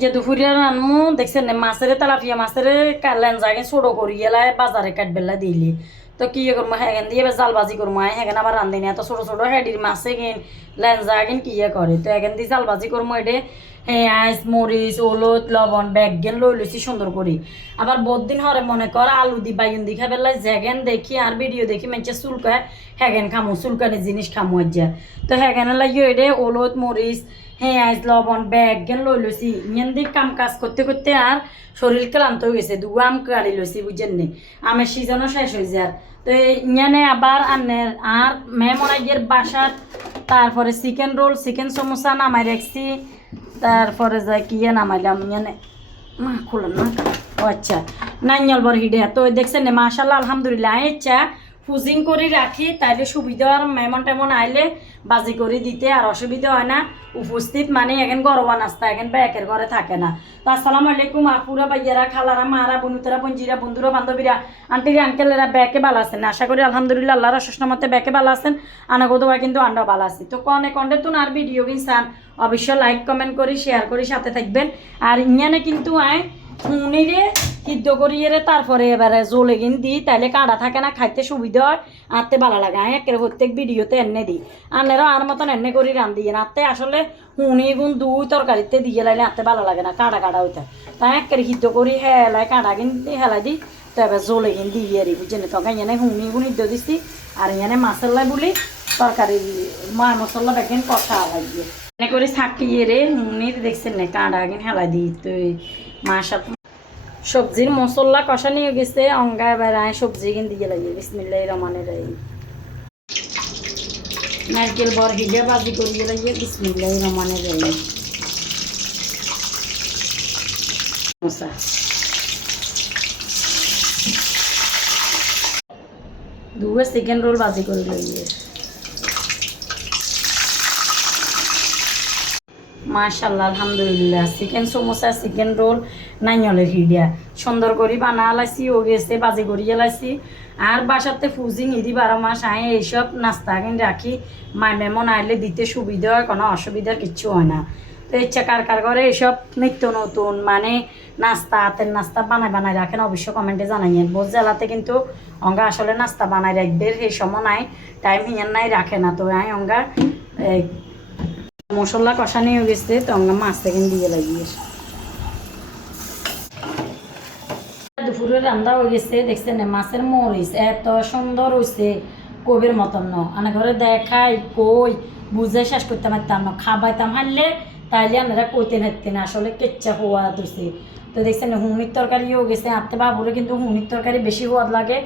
যে দুপুরিয়া রানমু দেখছেন মাছের তেলাপিয়া মাছের লেঞ্জাকে ছোটো করি এলাই বাজারে কাটবেলা দিলি তো কি করবো হ্যাঁ দিয়ে এবার জালবাজি করবো হ্যাঁ আবার রান্ধি না এত ছোটো ছোটো হেডির মাছে কিন লেঞ্জা কিন কি করে তো এখান দিয়ে জালবাজি করবো এটে পেঁয়াজ মরিচ হলুদ লবণ বেগেন লই লইছি সুন্দর করি আবার বহুদিন হরে মনে কর আলু দি বাইন দি খাবেলাই যেগেন দেখি আর ভিডিও দেখি মেঞ্চে চুলকায় হ্যাগেন খামো চুলকানি জিনিস খামো যা তো হ্যাগেনে লাগিয়ে এটে হলুদ মরিচ পেঁয়াজ লবণ বেগেন লই লইছি ইয়েন দিয়ে কাম কাজ করতে করতে আর শরীর ক্লান্ত হয়ে গেছে দু আম কাড়ি লইছি বুঝছেন নি আমের সিজনও শেষ হয়ে যায় তো ইয়ানে আবার আনের আর মেমোরাইজের বাসার তারপরে চিকেন রোল চিকেন সমোসা নামাই রাখছি তারপরে যাই কি নামাইলাম ইয়ানে মা খুলেন না ও আচ্ছা নাইনল বর হিডে তো দেখছেন না মাশাল্লাহ আলহামদুলিল্লাহ ইচ্ছা ফুজিং করে রাখি তাইলে সুবিধা আর মেমন টেমন আইলে বাজি করে দিতে আর অসুবিধা হয় না উপস্থিত মানে এখন গরবা নাস্তা এখন ব্যাকের ঘরে থাকে না তো আসসালামু আলাইকুম আপুরা ভাইয়ারা খালারা মারা বনুতরা বঞ্জিরা বন্ধুরা বান্ধবীরা আন্টিরা আঙ্কেলেরা ব্যাকে ভালো আছেন আশা করি আলহামদুলিল্লাহ আল্লাহর অশেষ নামতে ব্যাকে ভালো আছেন আনাগোদোয়া কিন্তু আন্ডা ভালো আছি তো কনে কন্ডে তো আর ভিডিও কিনসান অবশ্যই লাইক কমেন্ট করি শেয়ার করি সাথে থাকবেন আর ইয়ানে কিন্তু আয় হুনিরে সিদ্ধ করিয়ে তারপরে এবারে জ্বলে গিন দিই তাইলে কাঁড়া থাকে না খাইতে সুবিধা হয় আনতে ভালো লাগে আমি একের প্রত্যেক ভিডিওতে এনে দিই আনেরও আর মতন এনে করি রান্ধি আনতে আসলে হুনি গুণ দুই তরকারিতে দিয়ে লাইলে আনতে ভালো লাগে না কাঁড়া কাঁড়া হইতে তাই একের সিদ্ধ করি হেলাই কাঁড়া কিন হেলাই দিই তো এবার জ্বলে গিন দিই আর বুঝছেন তখন এনে হুনি গুণ সিদ্ধ দিচ্ছি আর এনে মাসাল্লাই বলি তরকারি মা মশলা বেগেন কষা লাগিয়ে এনে করে থাকিয়ে রে হুনির দেখছেন না কাঁড়া কিন হেলাই দিই তো মাসা সবজির মশলা কষা নিয়ে গেছে অঙ্গা এবার সবজি কিন দিয়ে লাগে বিসমিল্লাহির রহমানির রহিম নারকেল বর হিজা বাজি করিয়ে লাগে বিসমিল্লাহির রহমানির রহিম মশা দুয়ে চিকেন রোল বাজি করে লাগিয়ে মাশাল্লাহ আলহামদুলিল্লাহ চিকেন সমোসা চিকেন রোল নাইনলের হিডিয়া সুন্দর করে বানা লাইছি ও গেছে বাজি করিয়ে লাইছি আর বাসাতে ফুজিং ইদি 12 মাস আয় এইসব নাস্তা কিনে রাখি মাই মেমন আইলে দিতে সুবিধা হয় কোনো অসুবিধার কিচ্ছু হয় না তো ইচ্ছা কার কার করে এইসব নিত্য নতুন মানে নাস্তা হাতের নাস্তা বানায় রাখেন অবশ্য কমেন্টে জানাইয়েন বোঝ জেলাতে কিন্তু অঙ্গা আসলে নাস্তা বানায় রাখবে সেই সময় নাই টাইম হিয়ার নাই রাখে না তো আয় অঙ্গা মশলা কষানি হয়ে গেছে তো আমরা মাছ থেকে দিয়ে লাগিয়ে দুপুরে রান্না হয়ে গেছে দেখছেন মাছের মরিচ এত সুন্দর হয়েছে কবির মতন না ঘরে দেখাই কই বুঝে শেষ করতে পারতাম না খাবাইতাম হারলে তাইলে আমরা কইতে হারতেন আসলে কেচ্চা হওয়া দিছে তো দেখছেন হুনির তরকারি হয়ে গেছে আত্মে বাবুরে কিন্তু হুনির তরকারি বেশি হওয়ার লাগে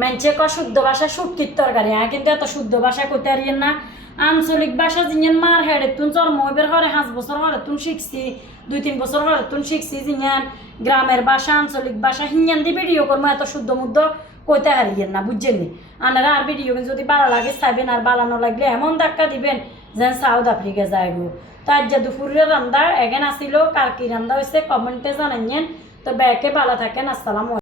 মেনচে শুদ্ধ ভাষা শুটকির তরকারি কিন্তু এত শুদ্ধ ভাষা কইতে পারিয়েন না আঞ্চলিক ভাষা জিনিয়ান মার হেড়ে তুন জন্ম হইবার হরে 5 বছর হরে তুন শিখছি 2-3 বছর হরে তুন শিখছি জিনিয়ান গ্রামের ভাষা আঞ্চলিক ভাষা হিয়ান দি ভিডিও করবো এত শুদ্ধ মুদ্ধ কইতে হারিয়েন না বুঝছেন নি আনারা আর ভিডিও যদি ভালো লাগে চাইবেন আর বালানো লাগলে এমন ধাক্কা দিবেন যেন সাউথ আফ্রিকা যায় গো তো আজ যে দুপুরের রান্না এগেন আসিল কার কি রান্না হয়েছে কমেন্টে জানাইয়েন তো ব্যাকে ভালো থাকেন আসসালাম।